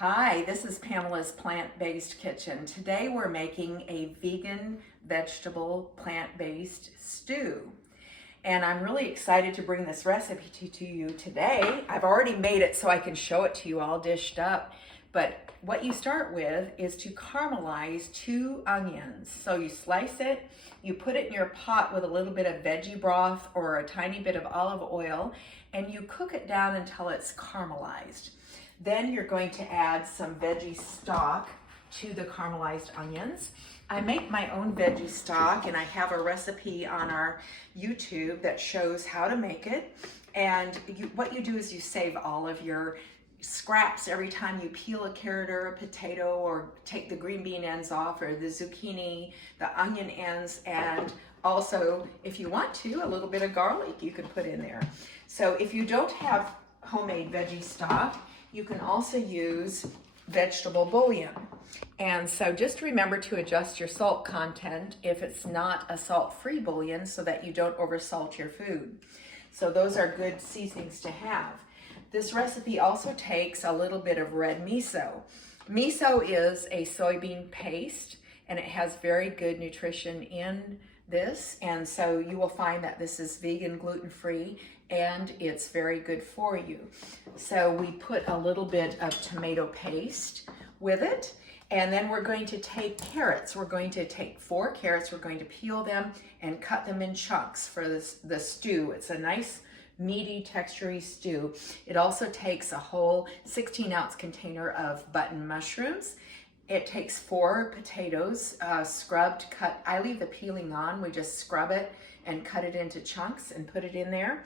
Hi, this is Pamela's Plant-Based Kitchen. Today we're making a vegan vegetable plant-based stew. And I'm really excited to bring this recipe to you today. I've already made it so I can show it to you all dished up. But what you start with is to caramelize 2 onions. So you slice it, you put it in your pot with a little bit of veggie broth or a tiny bit of olive oil, and you cook it down until it's caramelized. Then you're going to add some veggie stock to the caramelized onions. I make my own veggie stock, and I have a recipe on our YouTube that shows how to make it. And what you do is you save all of your scraps every time you peel a carrot or a potato, or take the green bean ends off, or the zucchini, the onion ends, and also, if you want to, a little bit of garlic you can put in there. So if you don't have homemade veggie stock, you can also use vegetable bouillon. And so just remember to adjust your salt content if it's not a salt-free bouillon, so that you don't oversalt your food. So those are good seasonings to have. This recipe also takes a little bit of red miso. Miso is a soybean paste, and it has very good nutrition in this, and so you will find that this is vegan, gluten-free, and it's very good for you. So we put a little bit of tomato paste with it, and then we're going to take carrots. We're going to take 4 carrots, we're going to peel them and cut them in chunks for the stew. It's a nice meaty, textury stew. It also takes a whole 16-ounce container of button mushrooms. It takes 4 potatoes, scrubbed, cut. I leave the peeling on. We just scrub it and cut it into chunks and put it in there.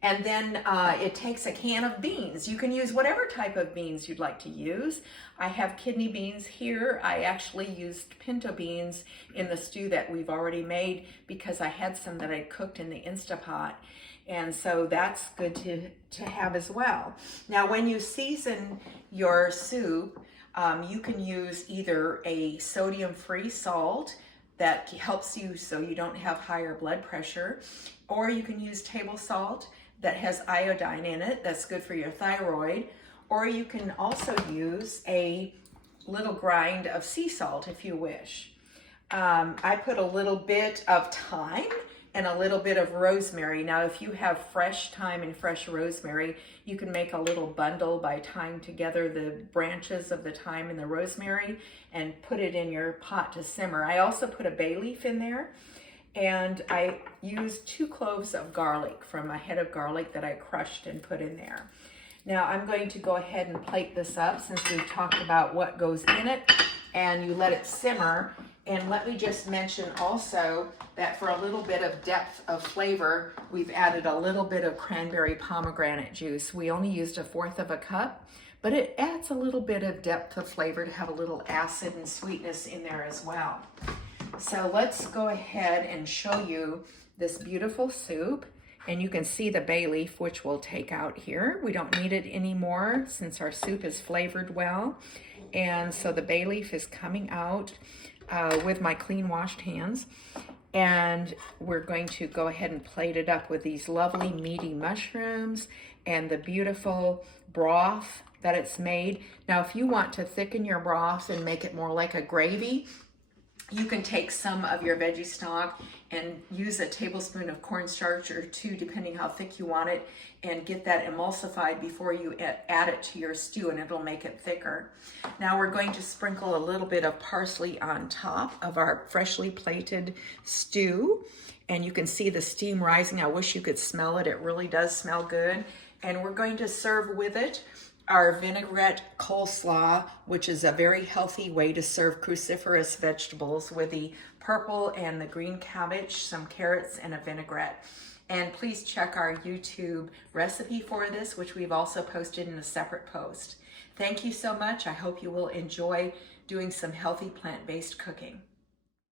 And then it takes a can of beans. You can use whatever type of beans you'd like to use. I have kidney beans here. I actually used pinto beans in the stew that we've already made because I had some that I cooked in the Instapot. And so that's good to have as well. Now, when you season your soup, you can use either a sodium-free salt that helps you so you don't have higher blood pressure, or you can use table salt that has iodine in it, that's good for your thyroid, or you can also use a little grind of sea salt if you wish. I put a little bit of thyme and a little bit of rosemary. Now, if you have fresh thyme and fresh rosemary, you can make a little bundle by tying together the branches of the thyme and the rosemary and put it in your pot to simmer. I also put a bay leaf in there, and I used 2 cloves of garlic from a head of garlic that I crushed and put in there. Now, I'm going to go ahead and plate this up since we've talked about what goes in it, and you let it simmer. And let me just mention also that for a little bit of depth of flavor, we've added a little bit of cranberry pomegranate juice. We only used 1/4 cup, but it adds a little bit of depth of flavor to have a little acid and sweetness in there as well. So let's go ahead and show you this beautiful soup. And you can see the bay leaf, which we'll take out here. We don't need it anymore since our soup is flavored well. And so the bay leaf is coming out with my clean washed hands. And we're going to go ahead and plate it up with these lovely meaty mushrooms and the beautiful broth that it's made. Now, if you want to thicken your broth and make it more like a gravy, you can take some of your veggie stock and use a tablespoon of cornstarch or 2, depending how thick you want it, and get that emulsified before you add it to your stew, and it'll make it thicker. Now we're going to sprinkle a little bit of parsley on top of our freshly plated stew, and you can see the steam rising. I wish you could smell it. It really does smell good. And we're going to serve with it our vinaigrette coleslaw, which is a very healthy way to serve cruciferous vegetables, with the purple and the green cabbage, some carrots, and a vinaigrette. And please check our YouTube recipe for this, which we've also posted in a separate post. Thank you so much. I hope you will enjoy doing some healthy plant-based cooking.